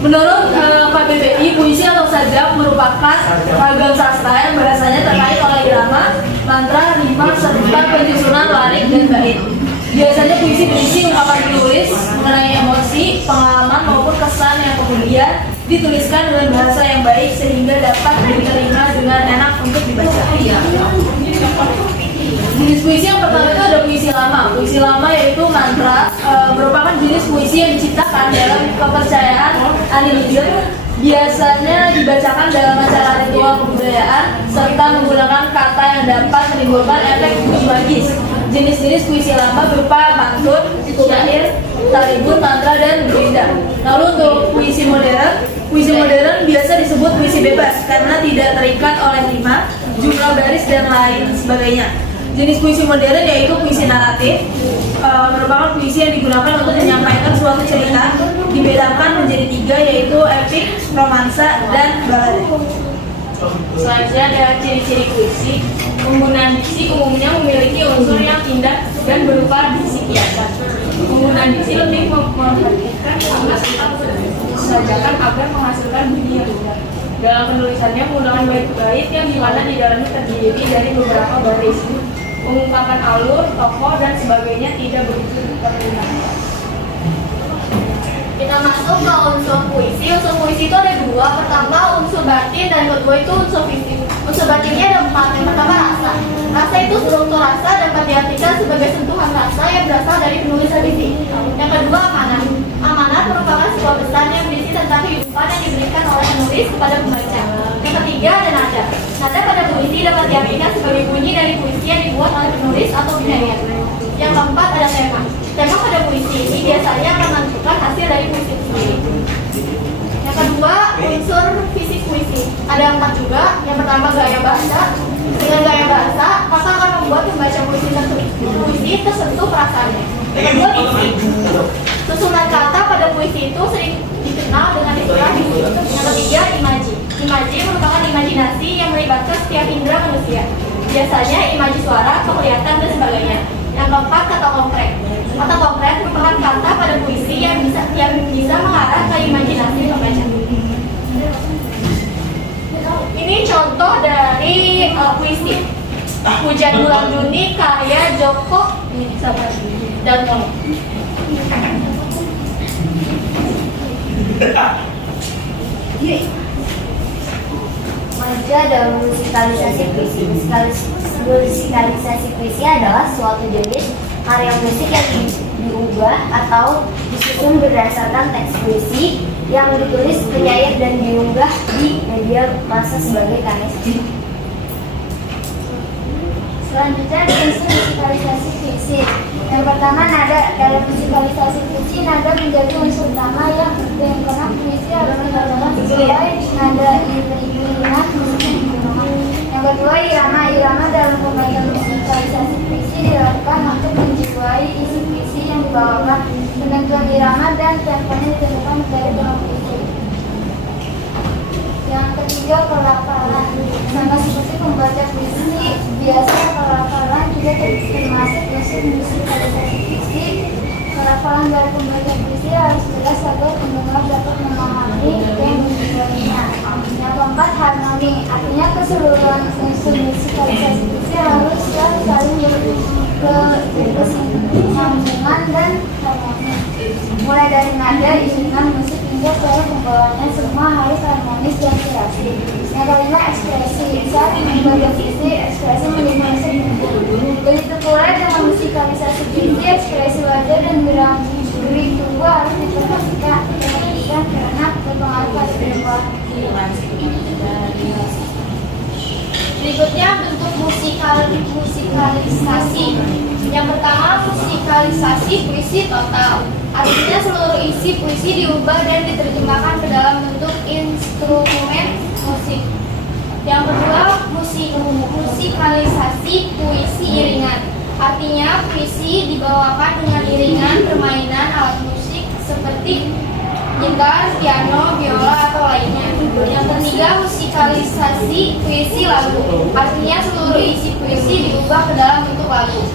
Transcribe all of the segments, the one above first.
Menurut KBBI, puisi atau sajak merupakan ragam sastra yang bahasanya terkait oleh irama, mantra, rima, serta penyusunan larik dan bait. Biasanya puisi-puisi ungkapan penulis mengenai emosi, pengalaman maupun kesan yang kemudian dituliskan dengan bahasa yang baik sehingga dapat diterima dengan enak untuk dibaca. Jenis puisi yang pertama itu ada puisi lama. Puisi lama yaitu mantra, merupakan jenis puisi yang diciptakan dalam kepercayaan animisme, biasanya dibacakan dalam acara ritual kebudayaan serta menggunakan kata yang dapat menimbulkan efek magis. Jenis-jenis puisi lama berupa pantun, syair, taribun, mantra, dan gurindam. Lalu untuk puisi modern biasa disebut puisi bebas karena tidak terikat oleh rima, jumlah baris, dan lain sebagainya. Jenis puisi modern yaitu puisi naratif, merupakan puisi yang digunakan untuk menyampaikan suatu cerita, dibedakan menjadi 3 yaitu epik, romansa, dan balada. Selanjutnya ada ciri-ciri puisi. Penggunaan diksi umumnya memiliki unsur yang indah dan berupa diksi kiasan. Penggunaan diksi lebih memperhatikan sajakan agar menghasilkan bunyi yang indah. Dalam penulisannya menggunakan bait-bait yang dimana di dalamnya terdiri dari beberapa baris. Pengungkapan alur, tokoh, dan sebagainya tidak begitu diperlukan. Kita masuk ke unsur puisi. Unsur puisi itu ada 2. Pertama unsur batin dan kedua itu unsur fisik. Unsur batinnya ada 4. Yang pertama rasa. Rasa itu struktur rasa dapat diartikan sebagai sentuhan rasa yang berasal dari penulisan puisi. Yang kedua amanat. Amanat merupakan sebuah pesan yang berisi tentang kehidupan yang diberikan oleh penulis kepada pembaca. Yang ketiga ada nada. Nada pada puisi dapat diartikan sebagai bunyi dari puisi yang dibuat oleh penulis atau penyair. Yang keempat ada tema. Tema pada puisi ini biasanya akan menentukan hasil dari puisi itu sendiri. Yang kedua unsur fisik puisi. Ada 4 juga. Yang pertama gaya bahasa. Dengan gaya bahasa maka akan membuat pembaca puisi tersentuh perasaannya. Yang kedua diksi. Susunan kata pada puisi itu sering dikenal dengan istilah diksi. Yang ketiga imaji. Imaji merupakan imajinasi yang melibatkan setiap indera manusia. Biasanya imaji suara, penglihatan, dan sebagainya. Yang keempat kata konkret. Kata konkret merupakan kata pada puisi yang bisa mengarah ke imajinasi pembaca. Ini contoh dari puisi. Hujan Bulan Juni karya Joko dan Mono. Selanjutnya ada musikalisasi puisi. Musikalisasi puisi adalah suatu jenis karya musik yang diubah atau disusun berdasarkan teks puisi yang ditulis penyair dan diunggah di media massa sebagai karya seni. Selanjutnya ada musikalisasi fiksi. Yang pertama nada. Dalam musikalisasi fiksi nada menjadi unsur utama yang penting karena puisi harus dibacakan sesuai nada iringan musik yang digunakan. Yang kedua irama. Irama dalam pembagian musikalisasi fiksi dilakukan untuk menjiwai isi puisi yang dibawakan. Penentuan irama dan temponya ditentukan dari dalam puisi. Yang ketiga pelafalan. Sama seperti pembaca puisi biasa, pelafalan juga termasuk unsur musikalisasi puisi. Pelafalan dari pembaca puisi harus jelas agar pendengar dapat memahami dan menilainya. Yang keempat harmoni. Artinya keseluruhan unsur musikalisasi puisi harus saling berkesinambungan dan harmoni. Mulai dari nada, iringan musik hingga cara pembawaannya semua harus harmonis dan serasi. Yang kelima ekspresi. Saat membaca puisi, ekspresi menjadi unsur penting. Begitu pula dengan musikalisasi puisi, ekspresi wajah dan gerak tubuh harus diperhatikan karena berpengaruh pada perubahan. Berikutnya bentuk musikalisasi. Yang pertama musikalisasi puisi total. Artinya seluruh isi puisi diubah dan diterjemahkan ke dalam bentuk instrumen musik. Yang kedua musikalisasi puisi iringan. Artinya puisi dibawakan dengan iringan permainan alat musik seperti gitar, piano, biola, atau lainnya. Yang ketiga musikalisasi puisi lagu. Artinya seluruh isi puisi diubah ke dalam bentuk lagu.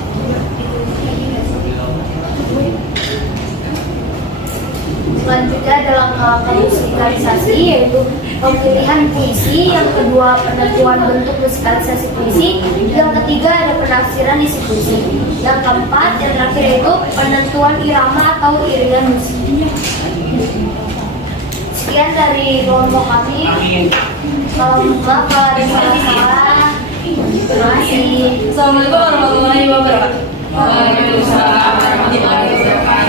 Selanjutnya adalah langkah musikalisasi, yaitu pemilihan puisi. Yang kedua, penentuan bentuk musikalisasi puisi. Yang ketiga, ada penafsiran isi puisi. Yang keempat, yang terakhir yaitu penentuan irama atau iringan musik. Sekian dari kelompok kami. Kalau ada salah-salah, terima kasih. Assalamualaikum warahmatullahi wabarakatuh. Waalaikumsalam warahmatullahi wabarakatuh.